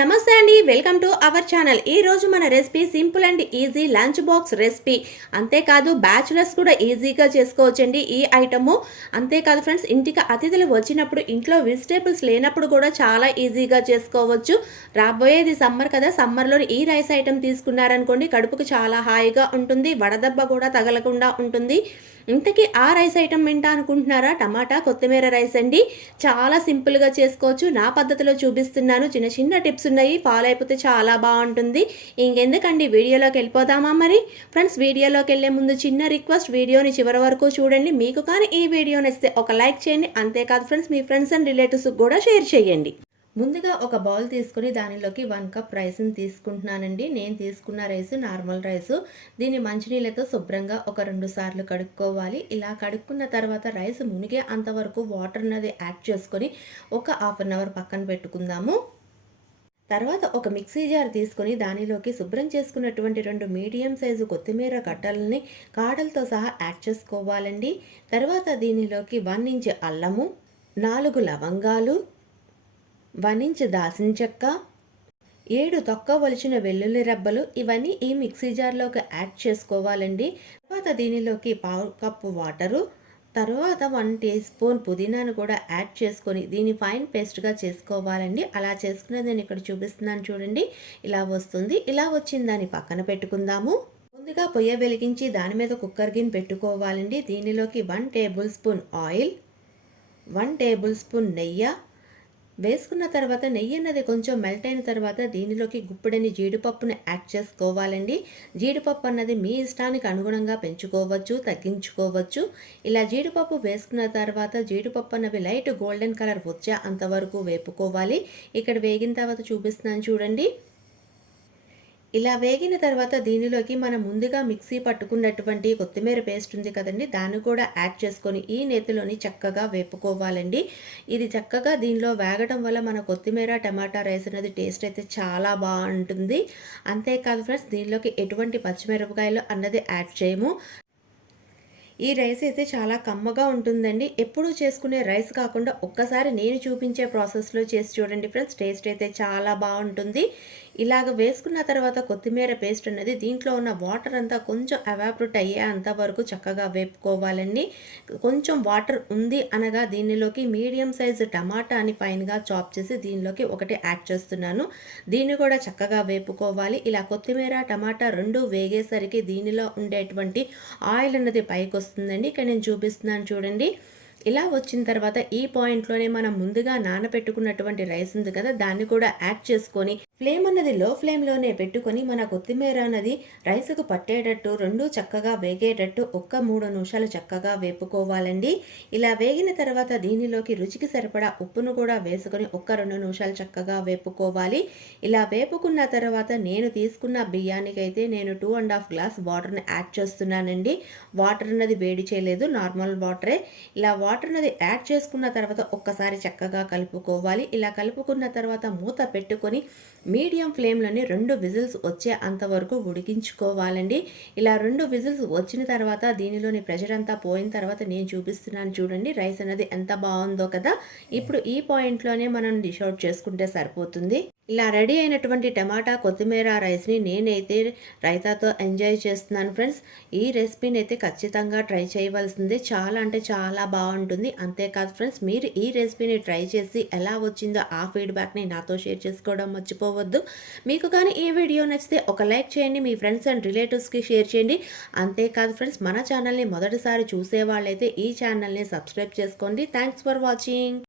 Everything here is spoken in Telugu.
నమస్తే అండి. Welcome to our channel. ఈ రోజు మన recipe simple and easy lunch box recipe. అంతేకాదు బ్యాచులర్స్ కూడా ఈజీగా చేసుకోవచ్చండి ఈ ఐటము. అంతేకాదు ఫ్రెండ్స్ ఇంటికి అతిథులు వచ్చినప్పుడు ఇంట్లో వెజిటేబుల్స్ లేనప్పుడు కూడా చాలా ఈజీగా చేసుకోవచ్చు. రాబోయేది సమ్మర్ కదా సమ్మర్లో ఈ రైస్ ఐటమ్ తీసుకున్నారనుకోండి కడుపుకు చాలా హాయిగా ఉంటుంది వడదెబ్బ కూడా తగలకుండా ఉంటుంది. ఇంతకీ ఆ రైస్ ఐటమ్ ఏంటా అనుకుంటున్నారా? టమాటా కొత్తిమీర రైస్ అండి. చాలా సింపుల్గా చేసుకోవచ్చు. నా పద్ధతిలో చూపిస్తున్నాను. చిన్న చిన్న టిప్స్ ఉన్నాయి. ఫాలో అయిపోతే చాలా బాగుంటుంది. ఇంకెందుకండి? వీడియోలోకి వెళ్ళిపోదామా మరి? ఫ్రెండ్స్ వీడియోలోకి వెళ్ళే ముందు చిన్న రిక్వెస్ట్. వీడియోని చివరి వరకు చూడండి. మీకు కానీ ఈ వీడియో నచ్చితే ఒక లైక్ చేయండి. అంతేకాదు ఫ్రెండ్స్ మీ ఫ్రెండ్స్ అండ్ రిలేటివ్స్కి కూడా షేర్ చేయండి. ముందుగా ఒక బౌల్ తీసుకుని దానిలోకి వన్ కప్ రైస్ని తీసుకుంటున్నానండి. నేను తీసుకున్న రైస్ నార్మల్ రైస్. దీన్ని మంచినీళ్ళతో శుభ్రంగా ఒక రెండు సార్లు కడుక్కోవాలి. ఇలా కడుక్కున్న తర్వాత రైస్ మునిగే అంతవరకు వాటర్ అనేది యాడ్ చేసుకొని ఒక హాఫ్ అన్ అవర్ పక్కన పెట్టుకుందాము. తర్వాత ఒక మిక్సీ జార్ తీసుకొని దానిలోకి శుభ్రం చేసుకున్నటువంటి రెండు మీడియం సైజు కొత్తిమీర కట్టలని కాడలతో సహా యాడ్ చేసుకోవాలండి. తర్వాత దీనిలోకి వన్ ఇంచ్ అల్లము నాలుగు లవంగాలు వనించి ఇంచ్ దాసిన చెక్క ఏడు తొక్క ఒలిచిన వెల్లుల్లి రెబ్బలు ఇవన్నీ ఈ మిక్సీ జార్లోకి యాడ్ చేసుకోవాలండి. తర్వాత దీనిలోకి పావు కప్పు వాటరు తర్వాత వన్ టీ స్పూన్ పుదీనాను కూడా యాడ్ చేసుకొని దీన్ని ఫైన్ పేస్ట్గా చేసుకోవాలండి. అలా చేసుకునే నేను ఇక్కడ చూపిస్తున్నాను చూడండి. ఇలా వస్తుంది. ఇలా వచ్చిన దాన్ని పక్కన పెట్టుకుందాము. ముందుగా పొయ్య వెలిగించి దాని మీద కుక్కర్ గిన్నె పెట్టుకోవాలండి. దీనిలోకి one tablespoon oil one tablespoon నెయ్యి వేసుకున్న తర్వాత నెయ్యి అన్నది కొంచెం మెల్ట్ అయిన తర్వాత దీనిలోకి గుప్పిడని జీడిపప్పుని యాడ్ చేసుకోవాలండి. జీడిపప్పు అన్నది మీ ఇష్టానికి అనుగుణంగా పెంచుకోవచ్చు తగ్గించుకోవచ్చు. ఇలా జీడిపప్పు వేసుకున్న తర్వాత జీడిపప్పు అన్నవి లైట్ గోల్డెన్ కలర్ వచ్చే అంతవరకు వేపుకోవాలి. ఇక్కడ వేగిన తర్వాత చూపిస్తున్నాను చూడండి. ఇలా వేగిన తర్వాత దీనిలోకి మనం ముందుగా మిక్సీ పట్టుకున్నటువంటి కొత్తిమీర పేస్ట్ ఉంది కదండి దాన్ని కూడా యాడ్ చేసుకొని ఈ నేతిలోని చక్కగా వేపుకోవాలండి. ఇది చక్కగా దీనిలో వేగడం వల్ల మన కొత్తిమీర టమాటా రైస్ అనేది టేస్ట్ అయితే చాలా బాగుంటుంది. అంతేకాదు ఫ్రెండ్స్ దీనిలోకి ఎటువంటి పచ్చిమిరపకాయలు అన్నది యాడ్ చేయము. ఈ రైస్ అయితే చాలా కమ్మగా ఉంటుందండి. ఎప్పుడూ చేసుకునే రైస్ కాకుండా ఒక్కసారి నేను చూపించే ప్రాసెస్లో చేసి చూడండి ఫ్రెండ్స్. టేస్ట్ అయితే చాలా బాగుంటుంది. ఇలాగ వేసుకున్న తర్వాత కొత్తిమీర పేస్ట్ అనేది దీంట్లో ఉన్న వాటర్ అంతా కొంచెం అవాపరేట్ అయ్యే అంతవరకు చక్కగా వేపుకోవాలండి. కొంచెం వాటర్ ఉంది అనగా దీనిలోకి మీడియం సైజు టమాటాని ఫైన్గా చాప్ చేసి దీనిలోకి ఒకటి యాడ్ చేస్తున్నాను. దీన్ని కూడా చక్కగా వేపుకోవాలి. ఇలా కొత్తిమీర టమాటా రెండు వేగేసరికి దీనిలో ఉండేటువంటి ఆయిల్ అన్నది పైకి వస్తుందండి. ఇక్కడ నేను చూపిస్తున్నాను చూడండి. ఇలా వచ్చిన తర్వాత ఈ పాయింట్లోనే మనం ముందుగా నానబెట్టుకున్నటువంటి రైస్ ఉంది కదా దాన్ని కూడా యాడ్ చేసుకొని ఫ్లేమ్ అన్నది లో ఫ్లేమ్లోనే పెట్టుకొని మన కొత్తిమీర అన్నది రైస్కు పట్టేటట్టు రెండు చక్కగా వేగేటట్టు ఒక్క మూడు నిమిషాలు చక్కగా వేపుకోవాలండి. ఇలా వేగిన తర్వాత దీనిలోకి రుచికి సరిపడా ఉప్పును కూడా వేసుకొని ఒక్క రెండు నిమిషాలు చక్కగా వేపుకోవాలి. ఇలా వేపుకున్న తర్వాత నేను తీసుకున్న బియ్యానికి అయితే నేను టూ అండ్ హాఫ్ గ్లాస్ వాటర్ని యాడ్ చేస్తున్నానండి. వాటర్ అన్నది వేడి చేయలేదు నార్మల్ వాటరే. ఇలా వాటర్ వాటర్నది యాడ్ చేసుకున్న తర్వాత ఒక్కసారి చక్కగా కలుపుకోవాలి. ఇలా కలుపుకున్న తర్వాత మూత పెట్టుకొని మీడియం ఫ్లేమ్లోని రెండు విజిల్స్ వచ్చే అంతవరకు ఉడికించుకోవాలండి. ఇలా రెండు విజిల్స్ వచ్చిన తర్వాత దీనిలోని ప్రెషర్ అంతా పోయిన తర్వాత నేను చూపిస్తున్నాను చూడండి రైస్ అనేది ఎంత బాగుందో కదా. ఇప్పుడు ఈ పాయింట్లోనే మనం డిష్ అవుట్ చేసుకుంటే సరిపోతుంది. ఇలా రెడీ అయినటువంటి టమాటా కొత్తిమీర రైస్ని నేనైతే రైతాతో ఎంజాయ్ చేస్తున్నాను ఫ్రెండ్స్. ఈ రెసిపీని అయితే ఖచ్చితంగా ట్రై చేయవలసింది. చాలా అంటే చాలా బాగుంటుంది. అంతేకాదు ఫ్రెండ్స్ మీరు ఈ రెసిపీని ట్రై చేసి ఎలా వచ్చిందో ఆ ఫీడ్బ్యాక్ని నాతో షేర్ చేసుకోవడం మర్చిపోవద్దు. మీకు కానీ ఈ వీడియో నచ్చితే ఒక లైక్ చేయండి మీ ఫ్రెండ్స్ అండ్ రిలేటివ్స్కి షేర్ చేయండి. అంతేకాదు ఫ్రెండ్స్ మన ఛానల్ని మొదటిసారి చూసే వాళ్ళైతే ఈ ఛానల్ని సబ్స్క్రైబ్ చేసుకోండి. Thanks for watching.